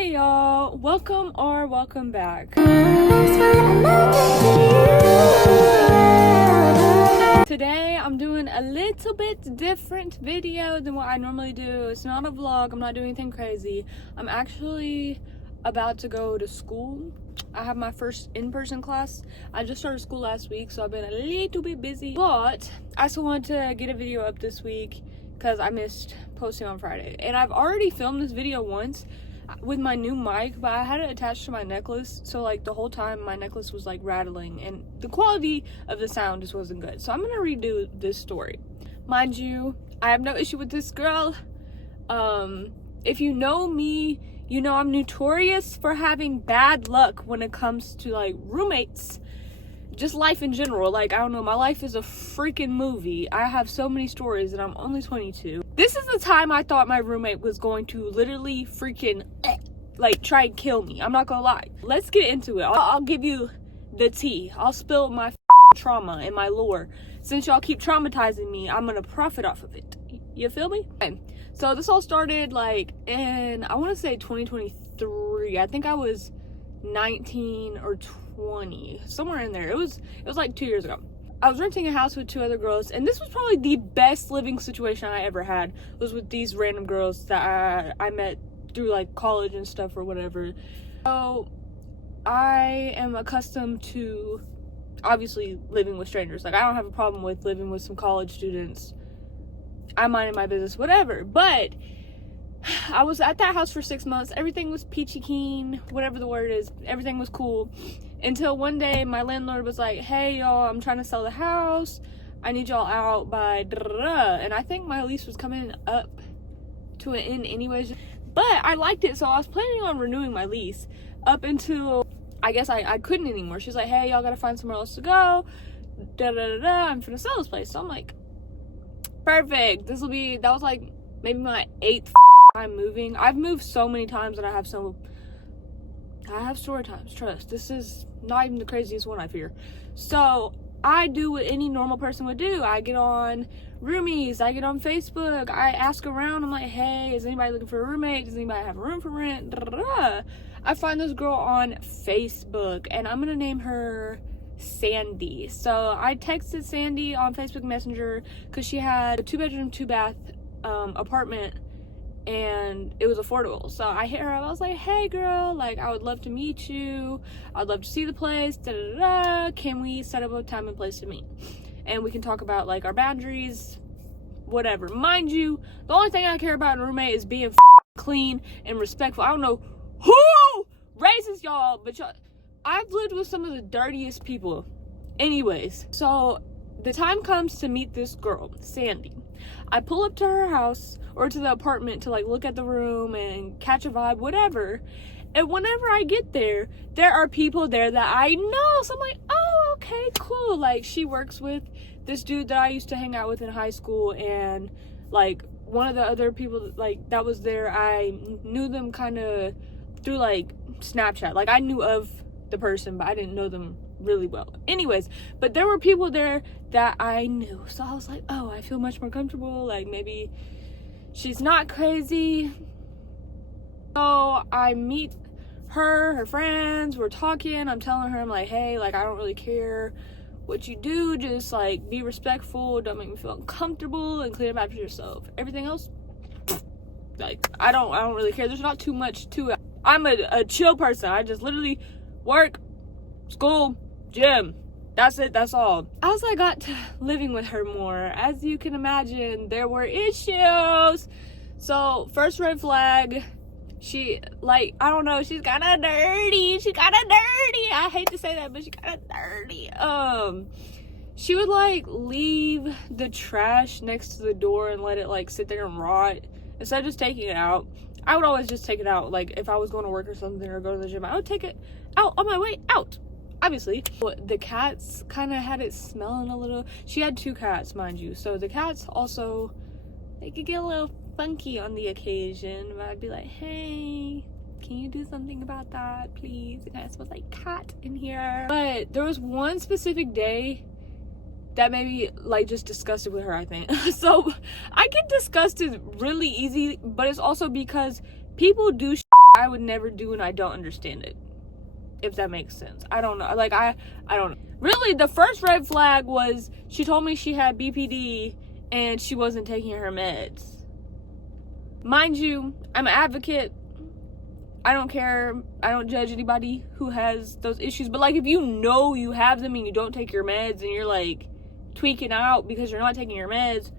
Hey y'all, welcome or welcome back. Today I'm doing a little bit different video than what I normally do. It's not a vlog, I'm not doing anything crazy. I'm actually about to go to school. I have my first in-person class. I just started school last week, so I've been a little bit busy. But I still wanted to get a video up this week because I missed posting on Friday. And I've already filmed this video once with my new mic, but I had it attached to my necklace, so like the whole time my necklace was like rattling and the quality of the sound just wasn't good. So I'm gonna redo this story. Mind you, I have no issue with this girl. If you know me, you know I'm notorious for having bad luck when it comes to like roommates, just life in general. Like, I don't know, my life is a freaking movie. I have so many stories and I'm only 22. This is the time I thought my roommate was going to literally freaking like try and kill me. I'm not gonna lie. Let's get into it. I'll give you the tea. I'll spill my trauma and my lore. Since y'all keep traumatizing me, I'm gonna profit off of it. You feel me? Okay. So this all started like in, I want to say 2023. I think I was 19 or 20, somewhere in there. It was like 2 years ago. I was renting a house with two other girls, and this was probably the best living situation I ever had, was with these random girls that I met through like college and stuff or whatever. So I am accustomed to obviously living with strangers. Like, I don't have a problem with living with some college students. I'm minding my business, whatever. But I was at that house for 6 months. Everything was peachy keen, whatever the word is. Everything was cool. Until one day, my landlord was like, hey, y'all, I'm trying to sell the house. I need y'all out by da-da-da. And I think my lease was coming up to an end anyways. But I liked it, so I was planning on renewing my lease up until, I guess I couldn't anymore. She's like, hey, y'all gotta find somewhere else to go. Da-da-da-da. I'm finna sell this place. So I'm like, perfect. That was like maybe my 8th time moving. I've moved so many times and I have story times, trust. This is not even the craziest one, I fear. So I do what any normal person would do. I get on Roomies, I get on Facebook, I ask around. I'm like, hey, is anybody looking for a roommate? Does anybody have a room for rent? Da-da-da. I find this girl on Facebook and I'm gonna name her Sandy. So I texted Sandy on Facebook Messenger because she had a 2-bedroom, 2-bath apartment and it was affordable. So I hit her up. I was like, hey girl, like, I would love to meet you. I'd love to see the place. Da-da-da-da. Can we set up a time and place to meet? And we can talk about like our boundaries, whatever. Mind you, the only thing I care about in a roommate is being clean and respectful. I don't know who raises y'all, but y'all, I've lived with some of the dirtiest people. Anyways, so the time comes to meet this girl, Sandy. I pull up to her house or to the apartment to like look at the room and catch a vibe, whatever. And whenever I get there, there are people there that I know. So I'm like, oh, okay, cool. Like, she works with this dude that I used to hang out with in high school, and like one of the other people like that was there, I knew them kind of through like Snapchat. Like, I knew of the person, but I didn't know them really well. Anyways, but there were people there that I knew, so I was like, oh, I feel much more comfortable. Like, maybe she's not crazy. So I meet her friends, we're talking, I'm telling her, I'm like, hey, like, I don't really care what you do, just like be respectful, don't make me feel uncomfortable, and clean up after yourself. Everything else, like, I don't really care. There's not too much to it. I'm a chill person. I just literally work, school, gym. That's it, that's all. As I got to living with her more, as you can imagine, there were issues. So first red flag, she, like, I don't know, she's kind of dirty. I hate to say that, but she's kind of dirty. She would like leave the trash next to the door and let it like sit there and rot instead of just taking it out. I would always just take it out. Like, if I was going to work or something or go to the gym, I would take it out on my way out, obviously. The cats kind of had it smelling a little. She had 2 cats, mind you, so the cats also, they could get a little funky on the occasion. But I'd be like, hey, can you do something about that, please? It kind of smells like cat in here. But there was one specific day that made me like just disgusted with her, I think. So I get disgusted really easy, but it's also because people do I would never do and I don't understand it. If that makes sense. I don't know. Like, I don't know. Really, the first red flag was she told me she had BPD and she wasn't taking her meds. Mind you, I'm an advocate. I don't care. I don't judge anybody who has those issues. But, like, if you know you have them and you don't take your meds and you're, like, tweaking out because you're not taking your meds,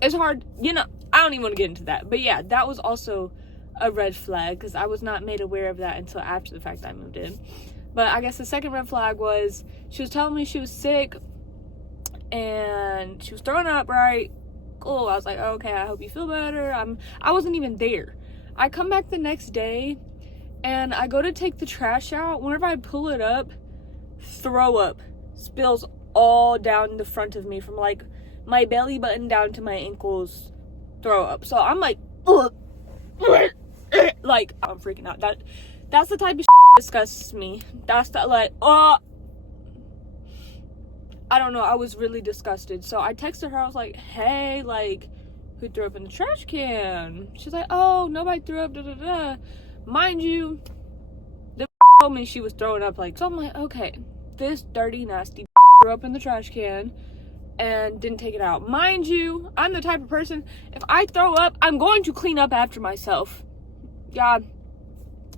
it's hard. You know, I don't even want to get into that. But, yeah, that was also a red flag because I was not made aware of that until after the fact that I moved in. But I guess the second red flag was she was telling me she was sick and she was throwing up, right? Cool. I was like, okay, I hope you feel better. I wasn't even there. I come back the next day and I go to take the trash out. Whenever I pull it up, throw up spills all down the front of me from like my belly button down to my ankles. Throw up. So I'm like, ugh. Like, I'm freaking out. That's the type of that disgusts me. That's the, like, I don't know. I was really disgusted. So I texted her. I was like, hey, like, who threw up in the trash can? She's like, oh, nobody threw up, da da da. Mind you, the told me she was throwing up, like, so I'm like, okay, this dirty, nasty threw up in the trash can and didn't take it out. Mind you, I'm the type of person, if I throw up, I'm going to clean up after myself. Yeah,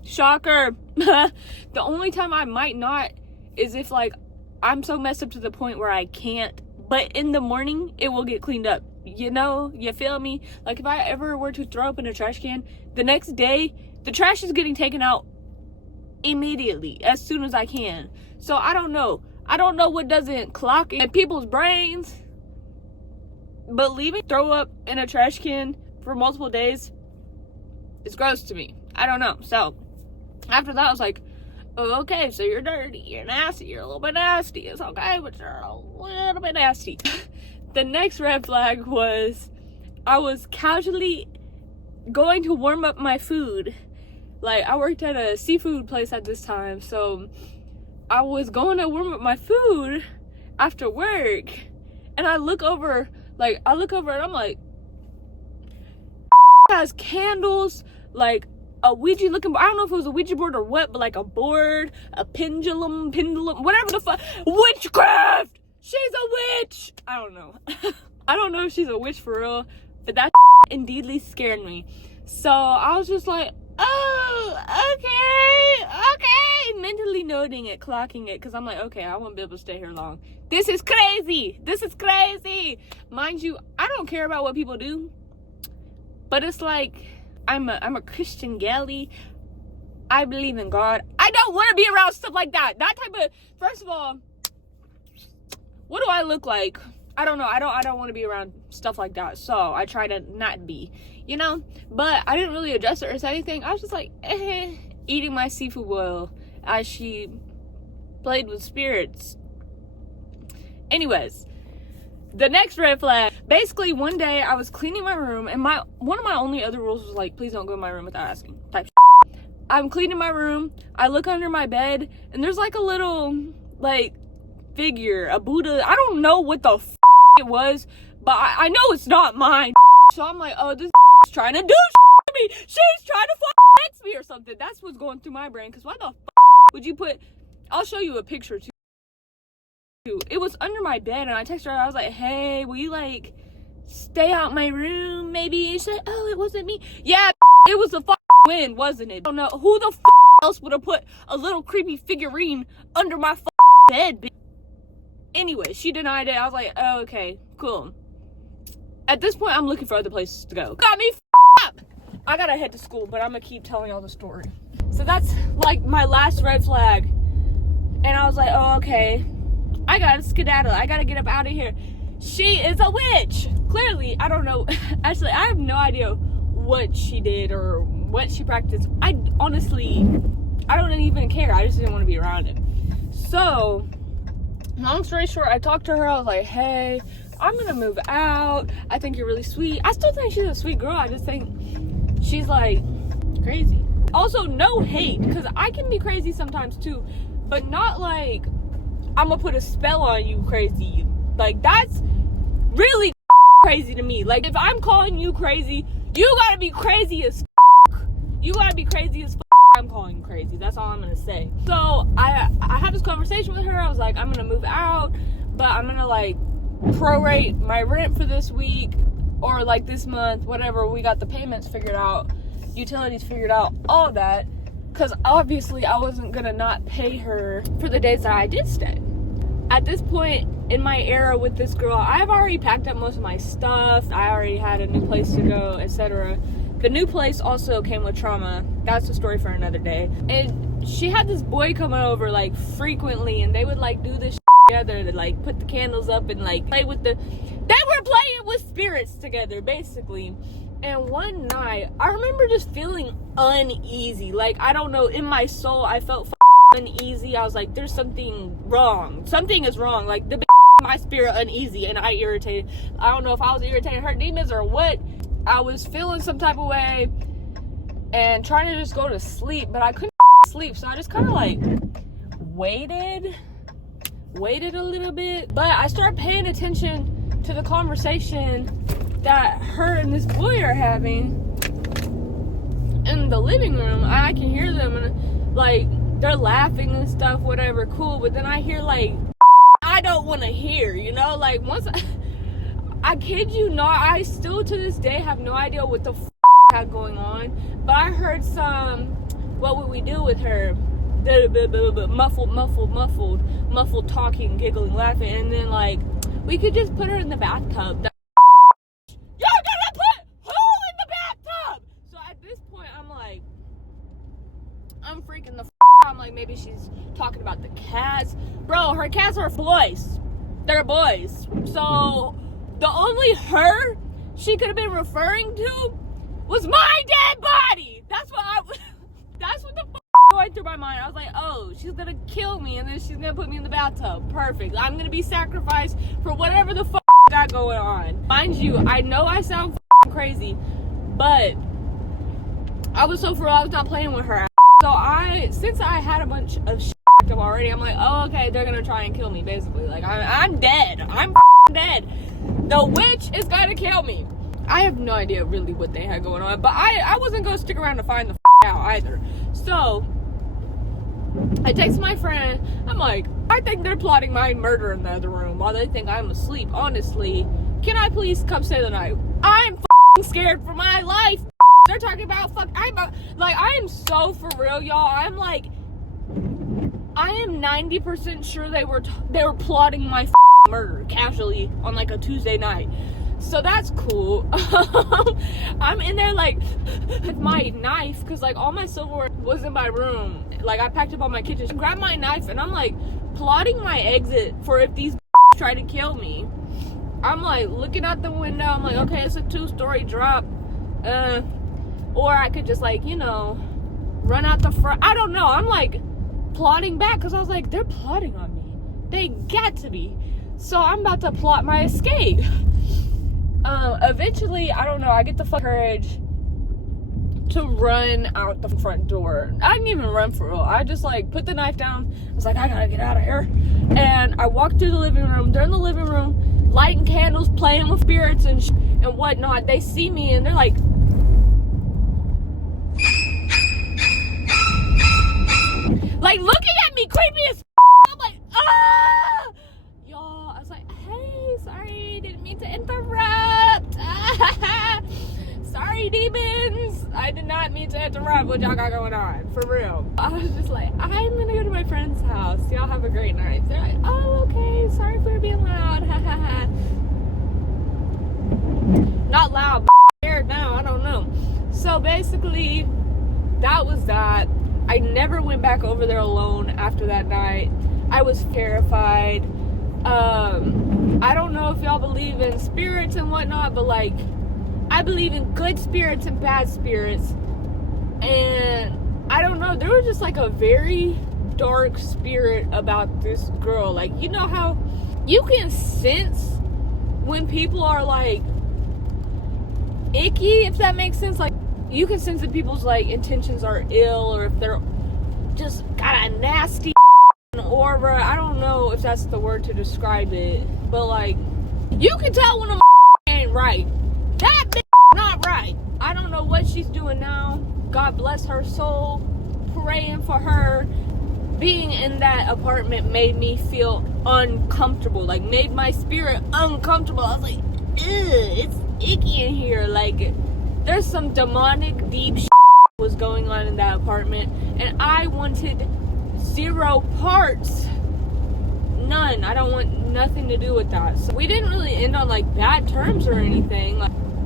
shocker. The only time I might not is if, like, I'm so messed up to the point where I can't, but in the morning, it will get cleaned up. You know, you feel me? Like, if I ever were to throw up in a trash can, the next day, the trash is getting taken out immediately, as soon as I can. So, I don't know. I don't know what doesn't clock in people's brains, but leaving throw up in a trash can for multiple days is gross to me. I don't know. So, after that, I was like, oh, okay, so you're dirty, you're nasty, you're a little bit nasty. It's okay, but you're a little bit nasty. The next red flag was I was casually going to warm up my food. Like, I worked at a seafood place at this time, so I was going to warm up my food after work, and I look over and I'm like, has candles, like a Ouija looking board. I don't know if it was a Ouija board or what, but like a board, a pendulum, whatever the fuck. Witchcraft! She's a witch! I don't know. I don't know if she's a witch for real, but that indeedly scared me. So I was just like, oh, okay. Mentally noting it, clocking it, because I'm like, okay, I won't be able to stay here long. This is crazy. Mind you, I don't care about what people do, but it's like, I'm a Christian galley. I believe in God. I don't want to be around stuff like that. That type of, first of all, what do I look like? I don't know. I don't want to be around stuff like that. So I try to not be, you know? But I didn't really address it or say anything. I was just like, eating my seafood boil as she played with spirits. Anyways, the next red flag. Basically, one day I was cleaning my room, and one of my only other rules was like, please don't go in my room without asking. Type shit. I'm cleaning my room. I look under my bed, and there's like a little like figure, a Buddha. I don't know what the it was, but I know it's not mine. So I'm like, oh, this is trying to do to me. She's trying to next me or something. That's what's going through my brain. Because why the would you put? I'll show you a picture too. It was under my bed, and I texted her. I was like, hey, will you like stay out my room maybe? And she said, oh, it wasn't me. Yeah, it was the wind, wasn't it? I don't know who the else would have put a little creepy figurine under my bed. Anyway, she denied it. I was like, oh, okay, cool. At this point, I'm looking for other places to go. Got me up. I gotta head to school, but I'm gonna keep telling y'all the story. So that's like my last red flag. And I was like, oh, okay. I gotta skedaddle. I gotta get up out of here. She is a witch. Clearly, I don't know. Actually, I have no idea what she did or what she practiced. I don't even care. I just didn't want to be around it. So, long story short, I talked to her. I was like, hey, I'm gonna move out. I think you're really sweet. I still think she's a sweet girl. I just think she's like crazy. Also, no hate, because I can be crazy sometimes too, but not like I'm gonna put a spell on you crazy. Like, that's really crazy to me. Like, if I'm calling you crazy, you gotta be crazy as You gotta be crazy as I'm calling you crazy. That's all I'm gonna say. So I had this conversation with her. I was like, I'm gonna move out, but I'm gonna like prorate my rent for this week or like this month, whatever. We got the payments figured out, utilities figured out, all that. Because obviously I wasn't gonna not pay her for the days that I did stay. At this point in my era with this girl, I've already packed up most of my stuff. I already had a new place to go, etc. The new place also came with trauma. That's a story for another day. And she had this boy coming over like frequently, and they would like do this together to like put the candles up and like play with they were playing with spirits together basically. And one night I remember just feeling uneasy. Like, I don't know, in my soul I felt uneasy. I was like, there's something wrong. Something is wrong. Like, the my spirit uneasy, and I irritated. I don't know if I was irritating her demons or what. I was feeling some type of way and trying to just go to sleep, but I couldn't sleep, so I just kind of like waited a little bit. But I started paying attention to the conversation that her and this boy are having in the living room. I can hear them, and like they're laughing and stuff, whatever, cool. But then I hear like I don't want to hear, you know, like once I kid you not, I still to this day have no idea what the I had going on, but I heard some, what would we do with her? Muffled talking, giggling, laughing, and then like, we could just put her in the bathtub. You're gonna put who in the bathtub? So at this point, I'm like, I'm freaking the I'm like, maybe she's talking about the cats. Bro, her cats are boys. They're boys. So the only her she could have been referring to was my dead body. That's what the going through my mind. I was like, oh, she's gonna kill me and then she's gonna put me in the bathtub. Perfect. I'm gonna be sacrificed for whatever the got going on. Mind you, I know I sound crazy, but I was so for real, I was not playing with her. So since I had a bunch of already, I'm like, oh, okay, they're gonna try and kill me, basically. Like, I'm dead. I'm dead. The witch is gonna kill me. I have no idea really what they had going on, but I wasn't gonna stick around to find the out either. So I text my friend. I'm like, I think they're plotting my murder in the other room while they think I'm asleep. Honestly, can I please come stay the night? I'm scared for my life. They're talking about I am so for real, y'all. I'm like, I am 90% sure they were plotting my murder casually on like a Tuesday night. So that's cool. I'm in there like with my knife because like all my silverware was in my room. Like I packed up all my kitchen, grabbed my knife, and I'm like plotting my exit for if these try to kill me. I'm like looking out the window. I'm like, okay, it's a 2-story drop. Or I could just like, you know, run out the front. I don't know. I'm like plotting back because I was like, they're plotting on me. They got to be. So I'm about to plot my escape. Eventually, I don't know, I get the courage to run out the front door. I didn't even run for real. I just like put the knife down. I was like, I gotta get out of here. And I walked through the living room. They're in the living room, lighting candles, playing with spirits and whatnot. They see me and they're like, looking at me creepy as I'm like, ah! Y'all, I was like, hey, sorry, didn't mean to interrupt. Sorry, demons. I did not mean to interrupt what y'all got going on, for real. I was just like, I'm gonna go to my friend's house. Y'all have a great night. They're like, oh, okay, sorry for being loud. Not loud, but scared now, I don't know. So basically, that was that. I never went back over there alone after that night. I was terrified. I don't know if y'all believe in spirits and whatnot, but like, I believe in good spirits and bad spirits. And I don't know, there was just like a very dark spirit about this girl. Like, you know how you can sense when people are like icky, if that makes sense? Like, you can sense that people's like intentions are ill, or if they're just got a nasty aura. I don't know if that's the word to describe it, but like, you can tell when a ain't right. That bitch not right. I don't know know what she's doing now. God bless her soul. Praying for her. Being in that apartment made me feel uncomfortable, like made my spirit uncomfortable. I was like, ew, it's icky in here. Like, there's some demonic deep shit was going on in that apartment, and I wanted zero parts. None. I don't want nothing to do with that. So we didn't really end on like bad terms or anything,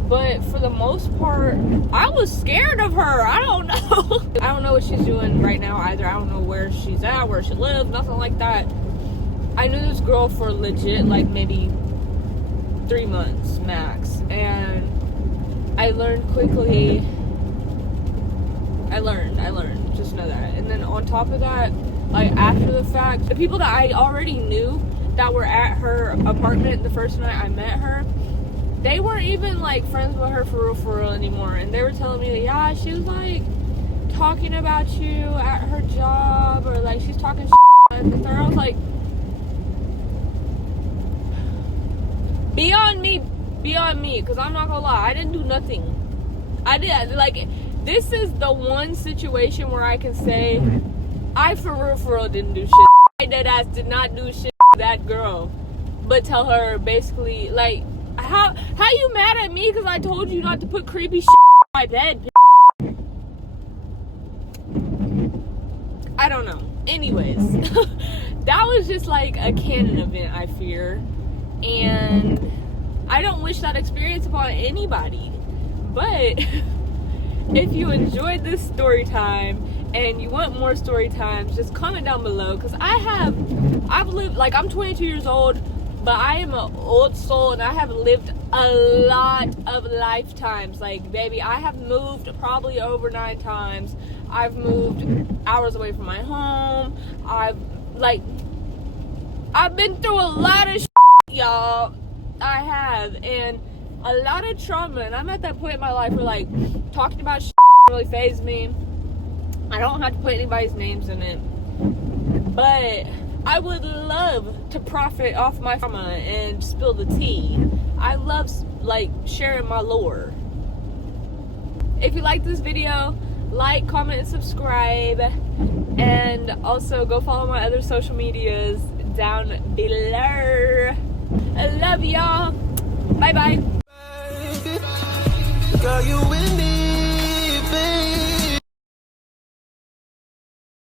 but for the most part, I was scared of her. I don't know. I don't know what she's doing right now either. I don't know where she's at, where she lives, nothing like that. I knew this girl for legit like maybe 3 months max, and I learned quickly. I learned, just know that. And then on top of that, like after the fact, the people that I already knew that were at her apartment the first night I met her, they weren't even like friends with her for real anymore. And they were telling me that, yeah, she was like talking about you at her job, or like she's talking shit with her. I was like, beyond me, because I'm not gonna lie, I didn't do nothing. I did, like, this is the one situation where I can say I for real didn't do shit. I deadass did not do shit to that girl, but tell her basically, like, how you mad at me because I told you not to put creepy shit on my bed? I don't know. Anyways, that was just like a canon event, I fear, and I don't wish that experience upon anybody. But if you enjoyed this story time and you want more story times, just comment down below, because I've lived, like, I'm 22 years old, but I am an old soul and I have lived a lot of lifetimes. Like, baby, I have moved probably over 9 times. I've moved hours away from my home. I've been through a lot of shit, y'all. I have, and a lot of trauma, and I'm at that point in my life where, like, talking about shit really faze me. I don't have to put anybody's names in it, but I would love to profit off my trauma and spill the tea. I love, like, sharing my lore. If you like this video, like, comment, and subscribe, and also go follow my other social medias down below. I love y'all. Bye bye. Girl, you with me.